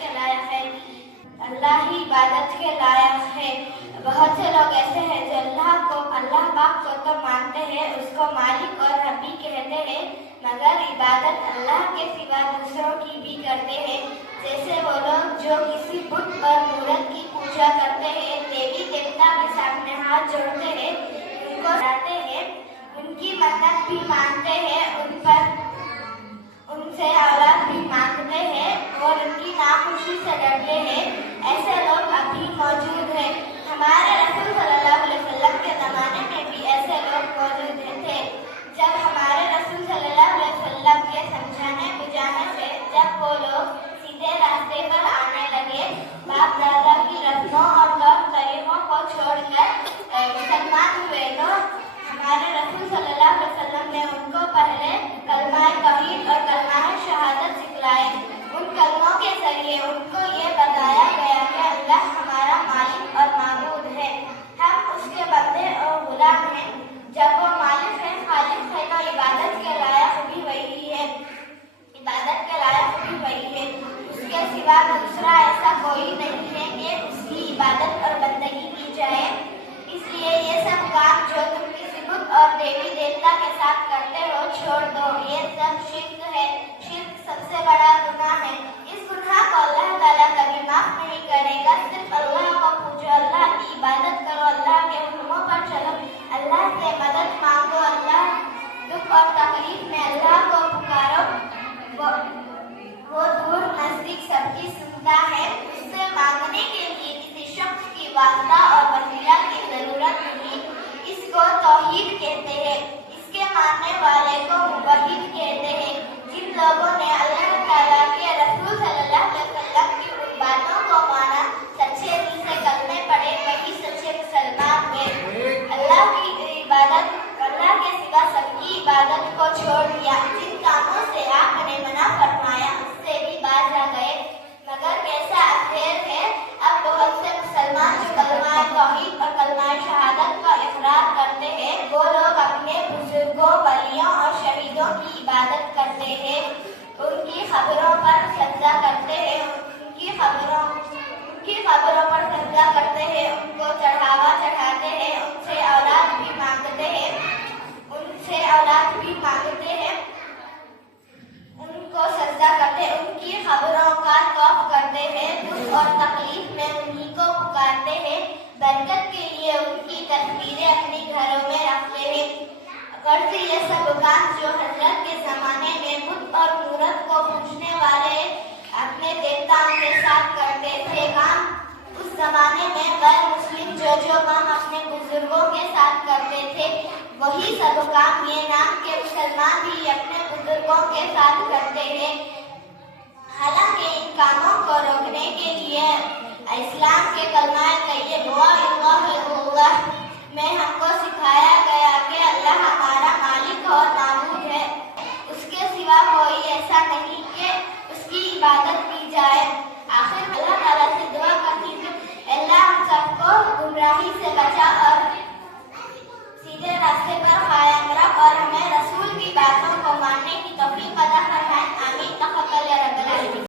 کے لائق ہے، اللہ ہی عبادت کے لائق ہے۔ بہت سے لوگ ایسے ہیں جو اللہ پاک کو تو مانتے ہیں، اس کو مالک اور ربی کہتے ہیں، مگر عبادت اللہ کے سوا دوسروں کی بھی کرتے ہیں۔ جیسے وہ لوگ جو کسی بت اور مورت کی پوجا کرتے ہیں، دیوی دیوتا کے سامنے ہاتھ جوڑتے ہیں، ان کو جاتے ہیں، ان کی منت بھی مانتے ہیں، ان سے اولاد بھی مانگتے ہیں اور ان کی ناخوشی سے ڈرتے ہیں، ایسے لوگ ابھی موجود ہیں۔ ہمارے رسول صلی اللہ علیہ وسلم کے زمانے میں بھی ایسے لوگ موجود تھے۔ جب ہمارے رسول صلی اللہ علیہ وسلم کے سمجھانے بجھانے سے جب وہ لوگ سیدھے راستے پر آنے لگے، باپ دادا کی رسموں اور طور طریقوں کو چھوڑ کر مسلمان ہوئے، تو ہمارے رسول صلی اللہ علیہ وسلم نے ان کو پہلے کلمہ توحید اور کلمہ شہادت سکھلائے۔ ان کلموں کے ذریعے ان کو یہ بتایا گیا کہ اللہ ہمارا مالک اور معبود ہے، ہم اس کے بندے اور غلام ہیں۔ جب وہ مالک ہے، خالق ہے، تو عبادت کے لائق بھی وہی ہے، عبادت کے لائق بھی وہی ہے، اس کے سوا دوسرا ایسا کوئی نہیں ہے کہ اس کی عبادت اور بندگی کی جائے۔ اس لیے یہ سب کام جو تم کسی بت اور دیوی دیوتا کے ساتھ کرتے ہو چھوڑ دو، یہ سب شرک ہے۔ شرک سب سے بڑا گناہ ہے، اس گناہ کو اللہ تعالیٰ کبھی معاف نہیں کرے گا۔ صرف اللہ کو پوجو، اللہ کی عبادت کرو، اللہ کے حکموں پر چلو، اللہ سے مدد مانگو، اللہ دکھ اور تکلیف میں اللہ کو پکارو، وہ دور نزدیک سب کی سنتا ہے۔ اس سے مانگنے کے لیے کسی شخص کی واسطہ اور وسیلہ کی ضرورت نہیں۔ اس کو توحید کہتے ہیں، اس کے ماننے والے کو موحد کہتے ہیں۔ جن لوگوں نے اللہ تعالیٰ کے رسول صلی اللہ علیہ وسلم کی ان باتوں کو مانا، سچے دل سے کلمے پڑھے، وہی سچے مسلمان ہوئے۔ اللہ کی عبادت، اللہ کے سوا سب کی عبادت کو چھوڑ دیا، جن کاموں سے آپ نے منع فرمایا اس سے بھی باز آ گئے۔ مگر کیسا افسوس ہے، اب بہت سے مسلمان جو کلمہ توحید اور کلمہ شہادت کا اقرار کرتے ہیں، وہ لوگ اپنے بزرگوں، ولیوں اور شہیدوں کی عبادت کرتے ہیں، ان کی قبروں پر سجدہ کرتے ہیں، ان کی قبروں پر سجدہ کرتے ہیں، ان کو چڑھاوا چڑھاتے ہیں، ان سے اولاد بھی مانگتے ہیں، ان کو سجدہ کرتے ہیں، ان کی قبروں کا طواف کرتے ہیں، دکھ اور تکلیف میں انہی کو پکارتے ہیں، برکت کے لیے ان کی تصویریں اپنے گھروں میں رکھتے ہیں۔ غرض یہ سب کام جو حضرت کے زمانے میں بت اور مورت کو پوجنے والے اپنے دیوتاؤں کے ساتھ کرتے تھے، کام اس زمانے میں غیر مسلم جو کام اپنے بزرگوں کے ساتھ کرتے تھے، وہی سب کام یہ نام کے مسلمان بھی اپنے بزرگوں کے ساتھ کرتے ہیں۔ حالانکہ ان کاموں کو روکنے کے لیے اسلام کے کلمہ طیب لا الہ الا اللہ میں ہم کو سکھایا گیا کہ اللہ ہمارا مالک اور معبود ہے، اس کے سوا کوئی ایسا نہیں کہ اس کی عبادت کی جائے۔ آخر میں اللہ تعالیٰ سے دعا کرتی ہوں، اللہ ہم سب کو گمراہی سے بچا اور سیدھے راستے پر قائم رکھ، اور ہمیں رسول کی باتوں